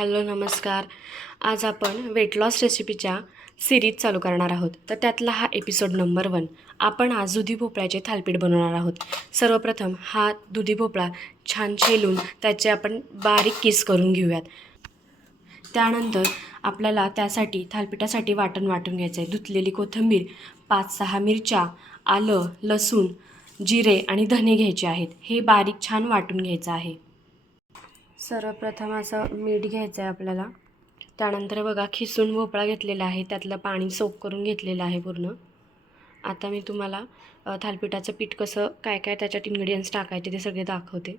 Hello नमस्कार. आज आपण वेट लॉस रेसिपीच्या सिरीज चालू करणार आहोत. तर त्यातला हा एपिसोड नंबर 1. आपण आज दुधी भोपळ्याचे थालीपीठ बनवणार आहोत. सर्वप्रथम हा दुधी भोपळा छान शेलून त्याचे आपण बारीक किस करून घेऊयात. त्यानंतर आपल्याला त्यासाठी थालीपीठासाठी वाटण वाटून घ्यायचं आहे. धुतलेली कोथिंबीर, 5-6 मिरच्या, आलं, लसूण, जिरे आणि धने घ्यायचे आहेत. हे बारीक छान वाटून घ्यायचं आहे. सर्वप्रथम असं मीठ घ्यायचं आहे आपल्याला. त्यानंतर बघा खिसून भोपळा घेतलेला आहे, त्यातलं पाणी सोक करून घेतलेलं आहे पूर्ण. आता मी तुम्हाला थालीपीठाचं पीठ कसं काय काय त्याच्यात इन्ग्रेडियंट्स टाकायचे ते सगळे दाखवते.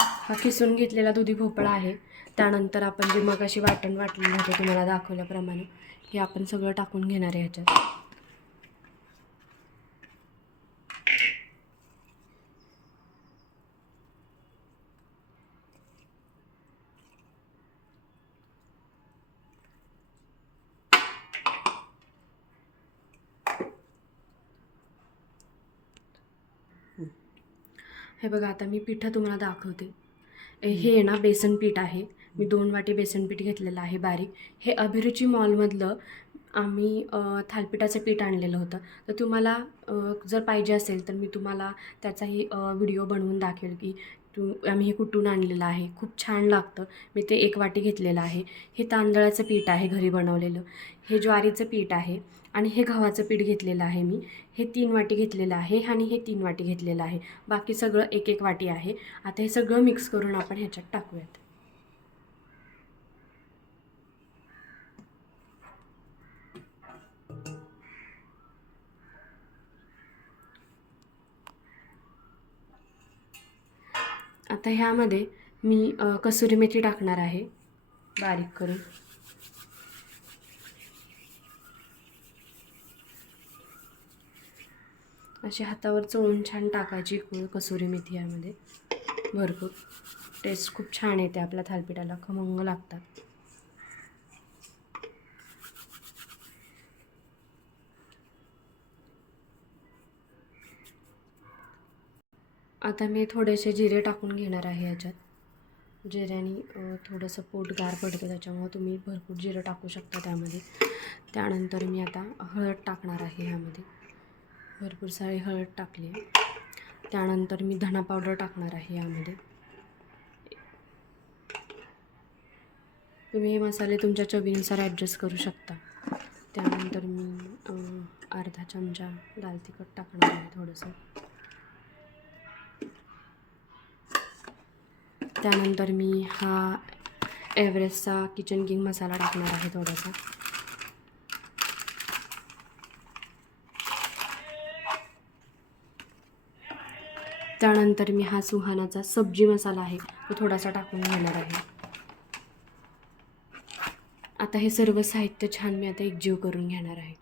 हा खिसून घेतलेला दुधी भोपळा आहे. त्यानंतर आपण जे मगाशी वाटण वाटलेलं होतं तुम्हाला दाखवल्याप्रमाणे हे आपण सगळं टाकून घेणार आहे ह्याच्यात. हे बघा आता मी पिठं तुम्हाला दाखवते. हे ना बेसन पीठ आहे. मी 2 वाटी बेसन पीठ घेतलेलं आहे बारीक. हे अभिरुची मॉलमधलं आम्ही थालीपीठाचं पीठ आणलेलं होतं. तर तुम्हाला जर पाहिजे असेल तर मी तुम्हाला त्याचाही व्हिडिओ बनवून दाखवेल की आम्ही हे कुठून आणलेलं आहे. खूप छान लागतं. मी ते 1 वाटी घेतलेलं आहे. हे तांदळाचं पीठ आहे घरी बनवलेलं. हे ज्वारीचं पीठ आहे आणि हे गव्हाचं पीठ घेतलेलं आहे मी. हे 3 वाटी घेतलेलं आहे आणि हे 3 वाटी घेतलेलं आहे. बाकी सगळं 1-1 वाटी आहे. आता हे सगळं मिक्स करून आपण ह्याच्यात टाकूयात. आता ह्यामध्ये मी कसुरी मेथी टाकणार आहे बारीक करून. अशी हातावर चोळून छान टाकायची कसुरी मेथी यामध्ये. भरपूर टेस्ट खूप छान येते आपल्या थालीपीठाला, खमंग लागतात. आता मी थोडेसे जिरे टाकून घेणार आहे याच्यात. जिऱ्याने थोडंसं पोट गार पडतं, त्याच्यामुळे तुम्ही भरपूर जिरं टाकू शकता त्यामध्ये. त्यानंतर मी आता हळद टाकणार आहे ह्यामध्ये. भरपूर सारी हळद टाकली. त्यानंतर मी धना पावडर टाकणार आहे यामध्ये. तुम्ही हे मसाले तुमच्या चवीनुसार ॲडजस्ट करू शकता. त्यानंतर मी अर्धा चमचा लाल तिखट टाकणार आहे थोडंसं. त्यानंतर मी हा एव्हरेस्टचा किचन किंग मसाला टाकणार आहे थोडासा. त्यानंतर मी हा सुहानाचा सब्जी मसाला आहे तो थोडासा टाकून घेणार आहे. आता हे सर्व साहित्य छान मी आता एकजीव करून घेणार आहे.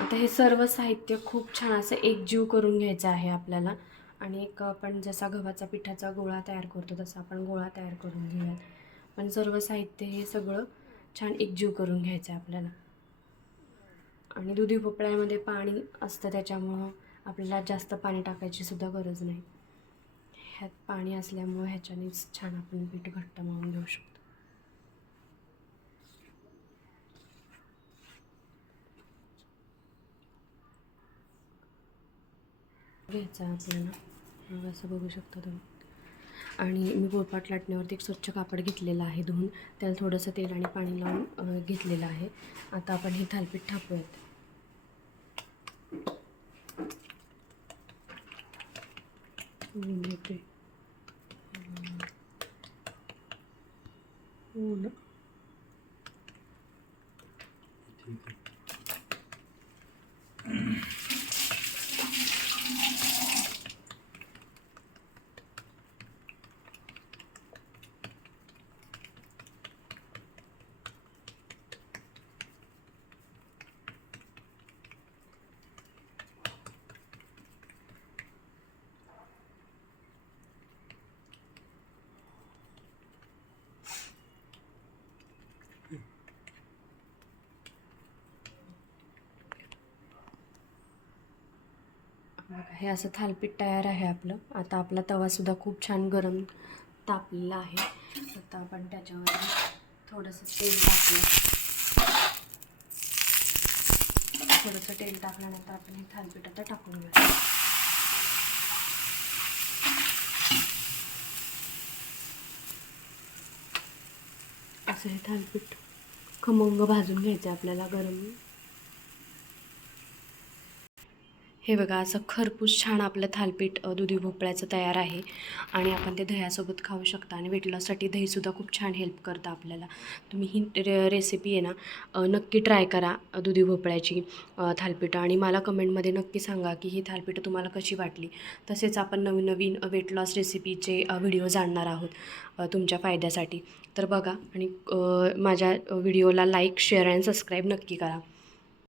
आता हे सर्व साहित्य खूप छान असं एकजीव करून घ्यायचं आहे आपल्याला. आणि एक आपण जसा गव्हाचा पिठाचा गोळा तयार करतो तसा आपण गोळा तयार करून घेऊयात. पण सर्व साहित्य हे सगळं छान एकजीव करून घ्यायचं आहे आपल्याला. आणि दुधी भोपळ्यामध्ये पाणी असतं, त्याच्यामुळं आपल्याला जास्त पाणी टाकायची सुद्धा गरज नाही. ह्यात पाणी असल्यामुळं ह्याच्यानेच छान आपण पीठ घट्ट मळून घेऊ शकतो. घ्यायचं आहे आपल्याला, मग असं बघू शकता तुम्ही. आणि मी पोळपाट लाटण्यावरती एक स्वच्छ कापड घेतलेलं आहे धुवून. त्याला थोडंसं तेल आणि पाणी लावून घेतलेलं आहे. आता आपण हे थालीपीठ थापूयात. बघा, हे असं थालीपीठ तयार आहे आपलं. आता आपला तवासुद्धा खूप छान गरम तापलेला आहे. आता आपण त्याच्यावर थोडंसं तेल टाकलं. थोडंसं तेल टाकल्यानंतर आपण हे थालीपीठ आता टाकून घेऊ. असं हे थालीपीठ खमंग भाजून घ्यायचं आपल्याला गरम. हे बघा, असं खरपूस छान आपलं थालीपीठ दुधी भोपळ्याचं तयार आहे आणि आपण ते दह्यासोबत खाऊ शकता. आणि वेट लॉससाठी दहीसुद्धा खूप छान हेल्प करतं आपल्याला. तुम्ही ही रेसिपी आहे ना नक्की ट्राय करा, दुधी भोपळ्याची थालीपीठं. आणि मला कमेंटमध्ये नक्की सांगा की ही थालीपीठं तुम्हाला कशी वाटली. तसेच आपण नवीन नवीन वेट लॉस रेसिपीचे व्हिडिओ जाणणार आहोत तुमच्या फायद्यासाठी. तर बघा, आणि माझ्या व्हिडिओला लाईक, शेअर आणि सबस्क्राईब नक्की करा.